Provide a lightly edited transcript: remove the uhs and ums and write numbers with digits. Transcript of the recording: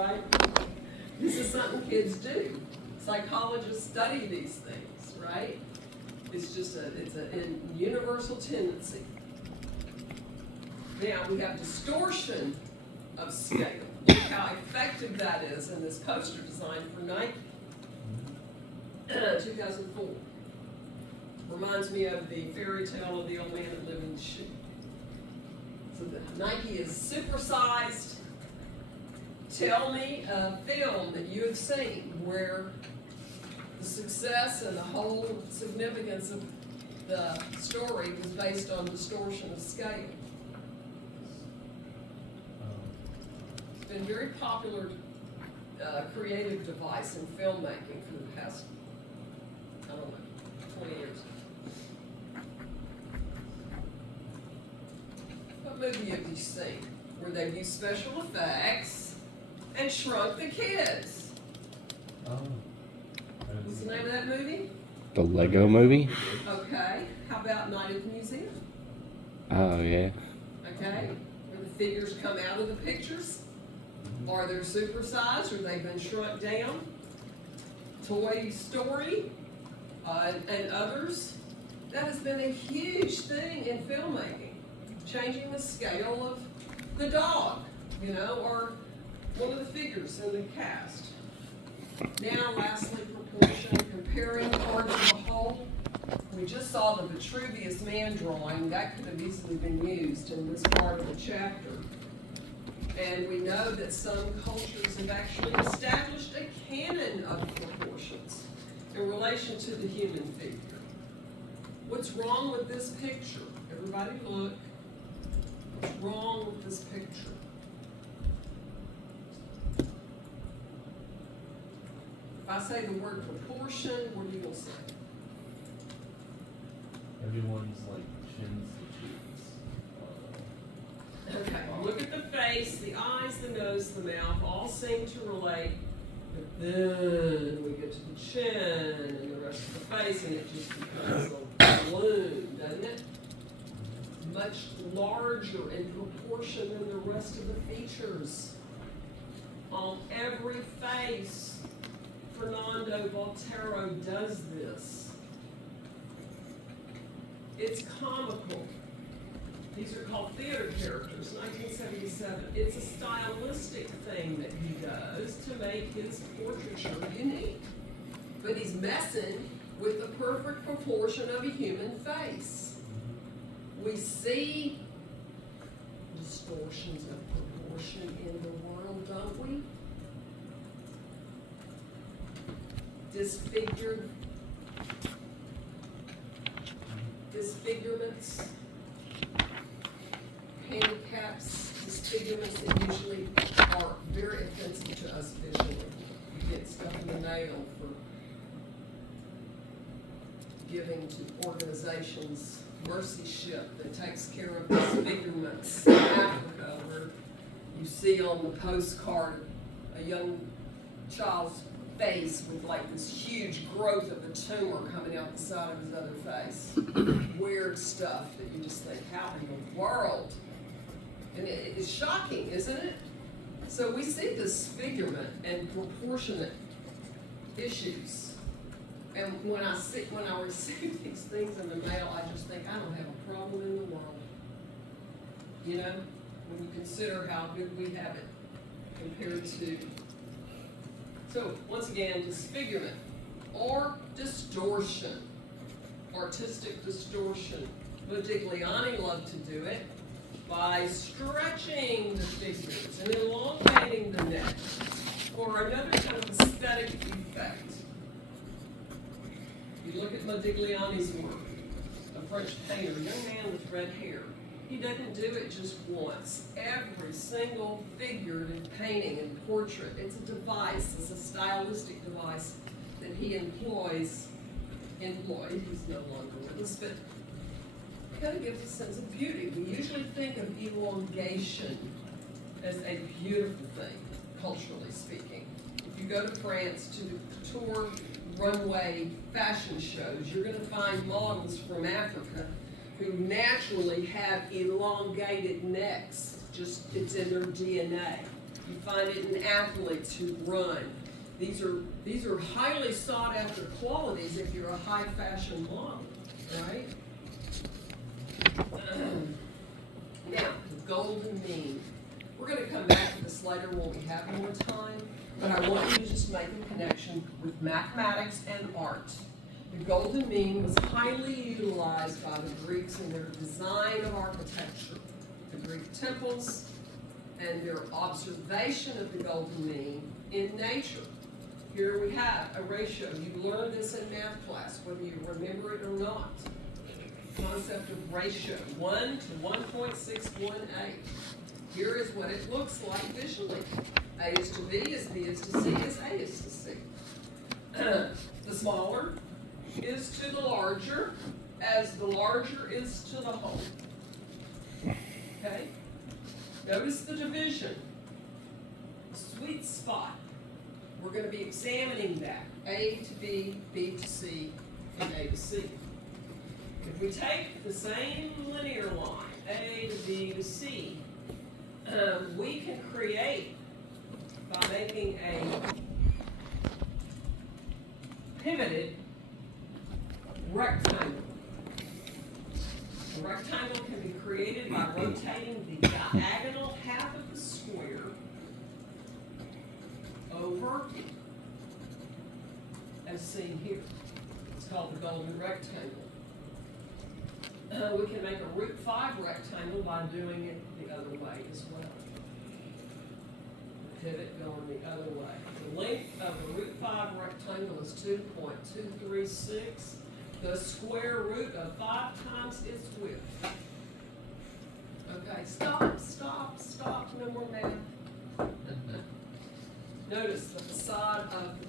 right? This is something kids do. Psychologists study these things, right? It's just it's a universal tendency. Now we have distortion of scale. Look how effective that is in this poster design for Nike, 2004. Reminds me of the fairy tale of the old man that lived in the shoe. So the Nike is supersized. Tell me a film that you have seen where the success and the whole significance of the story was based on distortion of scale. It's been a very popular creative device in filmmaking for the past, I don't know, 20 years. What movie have you seen where they used special effects and shrunk the kids? What's the name of that movie? The Lego Movie? Okay. How about Night at the Museum? Oh, yeah. Okay. Where the figures come out of the pictures? Are they supersized or they've been shrunk down? Toy Story and others. That has been a huge thing in filmmaking. Changing the scale of the dog, you know, or one of the figures in the cast. Now, lastly, proportion, comparing parts of the whole. We just saw the Vitruvius Man drawing. That could have easily been used in this part of the chapter. And we know that some cultures have actually established a canon of proportions in relation to the human figure. What's wrong with this picture? Everybody look. What's wrong with this picture? If I say the word proportion, what are you going to say? Everyone's like chins to cheeks. Okay, look at the face, the eyes, the nose, the mouth, all seem to relate. But then we get to the chin and the rest of the face, and it just becomes a balloon, doesn't it? Much larger in proportion than the rest of the features. On every face, Fernando Botero does this. It's comical. These are called theater characters, 1977. It's a stylistic thing that he does to make his portraiture unique. But he's messing with the perfect proportion of a human face. We see distortions of proportion in the world, don't we? Disfigurements, handicaps, disfigurements that usually are very offensive to us visually. You get stuff in the nail for giving to organizations Mercy Ship that takes care of disfigurements in Africa, where you see on the postcard a young child's face with like this huge growth of a tumor coming out the side of his other face. Weird stuff that you just think, how in the world? And it is shocking, isn't it? So we see disfigurement and proportionate issues. And when I receive these things in the mail, I just think I don't have a problem in the world. You know, when you consider how good we have it compared to. So once again, disfigurement or distortion, artistic distortion. Modigliani loved to do it by stretching the figures and elongating the neck for another kind of aesthetic effect. You look at Modigliani's work, a French painter, a young man with red hair. He doesn't do it just once. Every single figure in painting and portrait, it's a device, it's a stylistic device that he employs, he's no longer with us, but it kind of gives a sense of beauty. We usually think of elongation as a beautiful thing, culturally speaking. If you go to France to the couture runway fashion shows, you're going to find models from Africa who naturally have elongated necks. Just, it's in their DNA. You find it in athletes who run. These are highly sought after qualities if you're a high fashion model, right? Now, the golden mean. We're gonna come back to this later when we have more time, but I want you to just make a connection with mathematics and art. The golden mean was highly utilized by the Greeks in their design of architecture. The Greek temples and their observation of the golden mean in nature. Here we have a ratio. You learned this in math class, whether you remember it or not. Concept of ratio, 1 to 1.618. Here is what it looks like visually. A is to B is B is to C is A is to C. The smaller is to the larger, as the larger is to the whole. Okay? Notice the division. Sweet spot. We're going to be examining that. A to B, B to C, and A to C. If we take the same linear line, A to B to C, we can create, by making a pivoted rectangle. A rectangle can be created by rotating the diagonal half of the square over, as seen here. It's called the golden rectangle. We can make a root 5 rectangle by doing it the other way as well. The pivot going the other way. The length of the root 5 rectangle is 2.236. The square root of 5 times its width. Okay, stop, no more math. Notice the facade of the